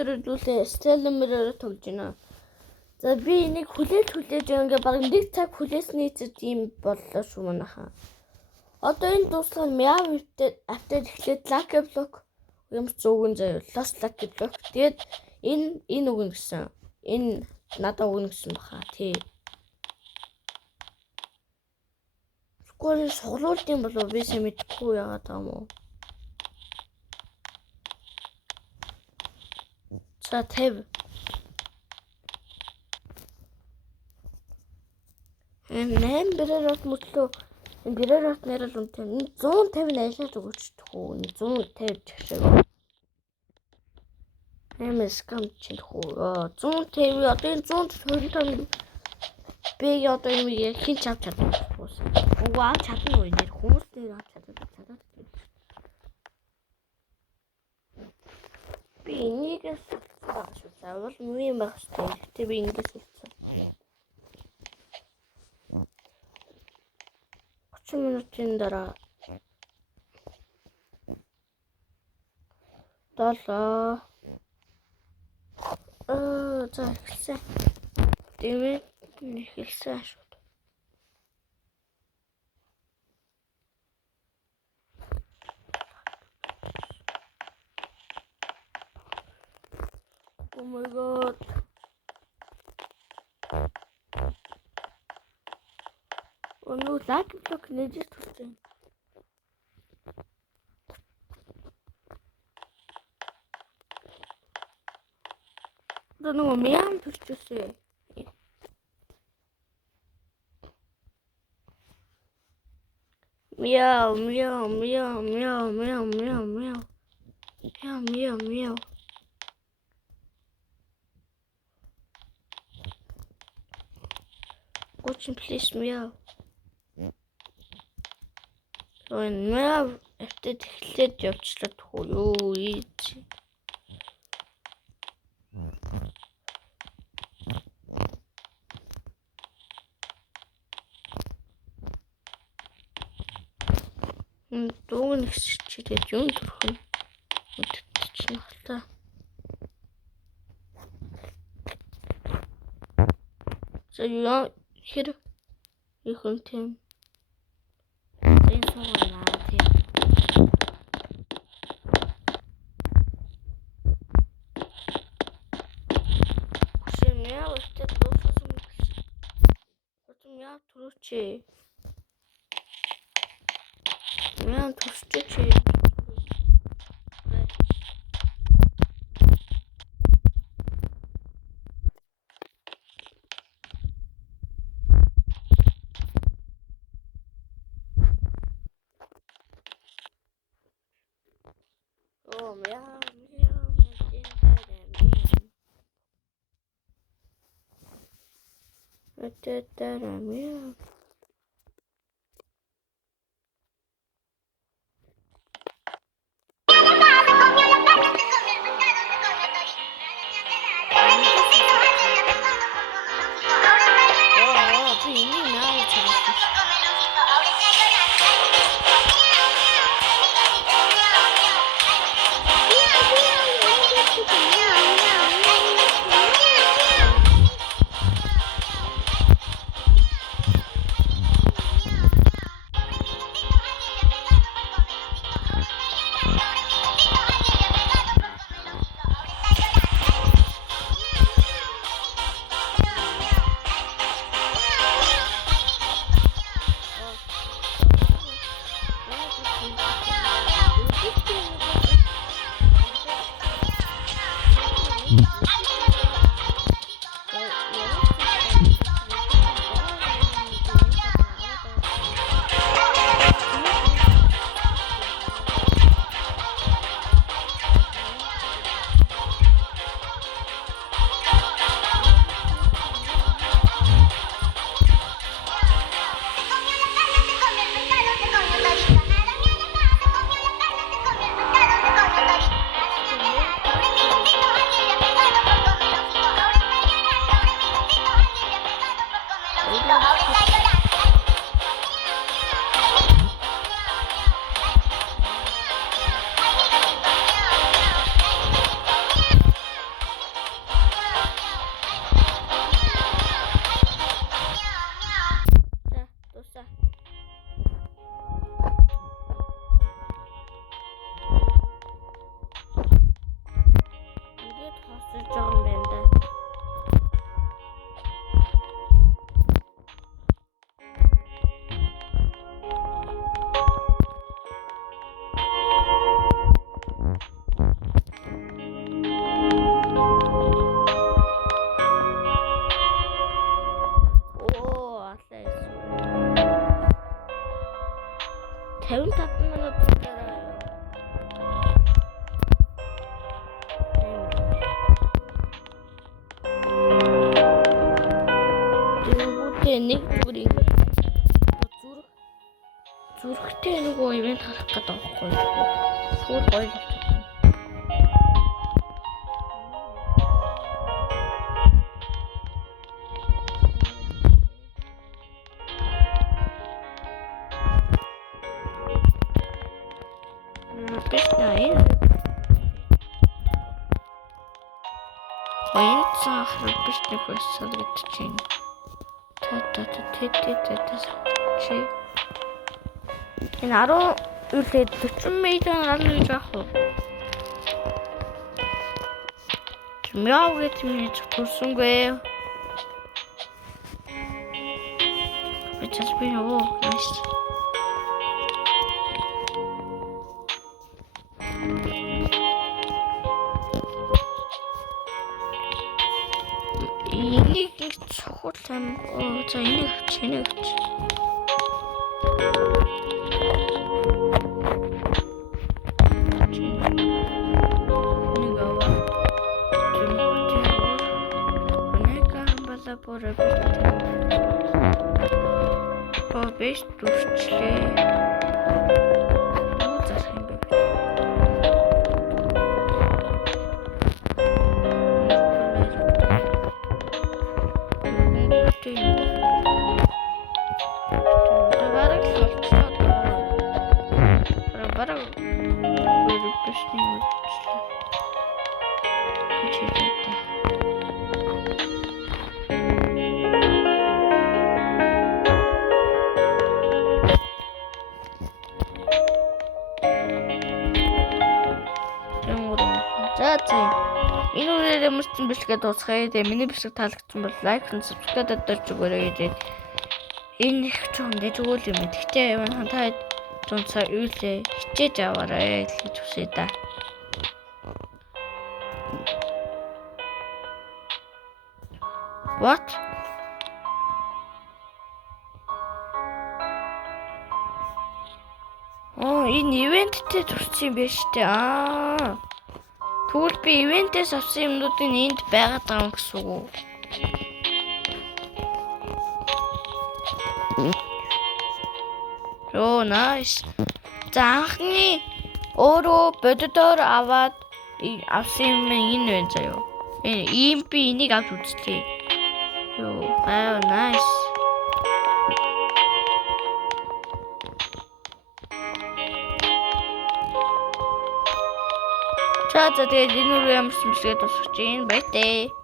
төрөлдүүлээ стелмерээр тоглож байна. За би энийг хүлээж ингээ баг 1 цаг хүлээсний тийм боллоо шүү манайхаа. Одоо энэ дуусах нь мяв автад эхлээд лаки блок юм зүүгэн заяа лос лаки блок. Тэгээд энэ үгэн гэсэн. Энэ надад үгэн гэсэн баха тий. Скорын суглуулт юм болов би сайн мэдэхгүй яагаад таам уу. За 50. Энэ бэрэрот мөтлөө энэ бэрэрот нэрэл үнтэй 150 айлаад өгөөч тхүү 150 чашаа. Скам чинь тхүү 150 одоо энэ 125 би одоо юм хин чав чадна. Уг авч чадна уу нэр хүмүүс дээр авч чадаад. Би энийгээс багш заавал муу байх хэрэгтэй. Гэтэ би ингээс хэлсэн. 30 минутын дараа 7 за хэлсэн. Дэмэд хэлсэн шүү. Oh my god. Oh no, лаки блок нээжээ төрсөн. Одоо нөгөө мяам төрчихсөн. Мяу мяу мяу мяу мяу мяу мяу. Мяу мяу мяу. Очень please мяу. Ой мяу efter эхлээд явчлаа тхүү юу ийч. Дүүн чигээд юм төрөх нь. Өдөртөж нахтаа. За яа хэр ихэн тийм. Энэ суугаа тийм. Шимээ өстө дууссан. Потом я турчи. Мяу турчи. Oh мяу мяу мяу. нэг зүгээр зүрхтэй нөгөө ивент харах гэдэг байхгүй. Сүүл гоё. Баян цаахрал биш нэг байсан гэж чинь. Чи энэ 10 үлээд 40 миллион гарна гэж яах вэ? Мяу гэж минь төрсөнгүй. Бичиж би нөгөө nice. Энийг чухал юм. За энийг авч. Бэс дүрчлээ. Оо зарах юм бэ. Энэ үрээрээ мөрчн бичлэгээ дуусгая. Тэгээ миний бичлэг таалагдсан бол лайк and subscribe дөрж өгөөрэй. Энэ их чухал гэж өгөөл юм. Тэгтээ яваа та тунцаа юу лээ хичээж аваарай гэж хүсэе да. What? Энэ ивенттэй төрсөн юм байна шүү дээ. Тэгвэл би ивентээс авсан юмнуудыг энд байгаад байгаа юм гэсэн үг. Оо, nice. За анхны өөрөө боддоор аваад авсан юм энэ байна заяа. Ийм би энийг авч үзлээ. Йоо, nice. За тэгээд энэ үрээ ямарсан бичлэгээ дуусгаж байна. Баяртай.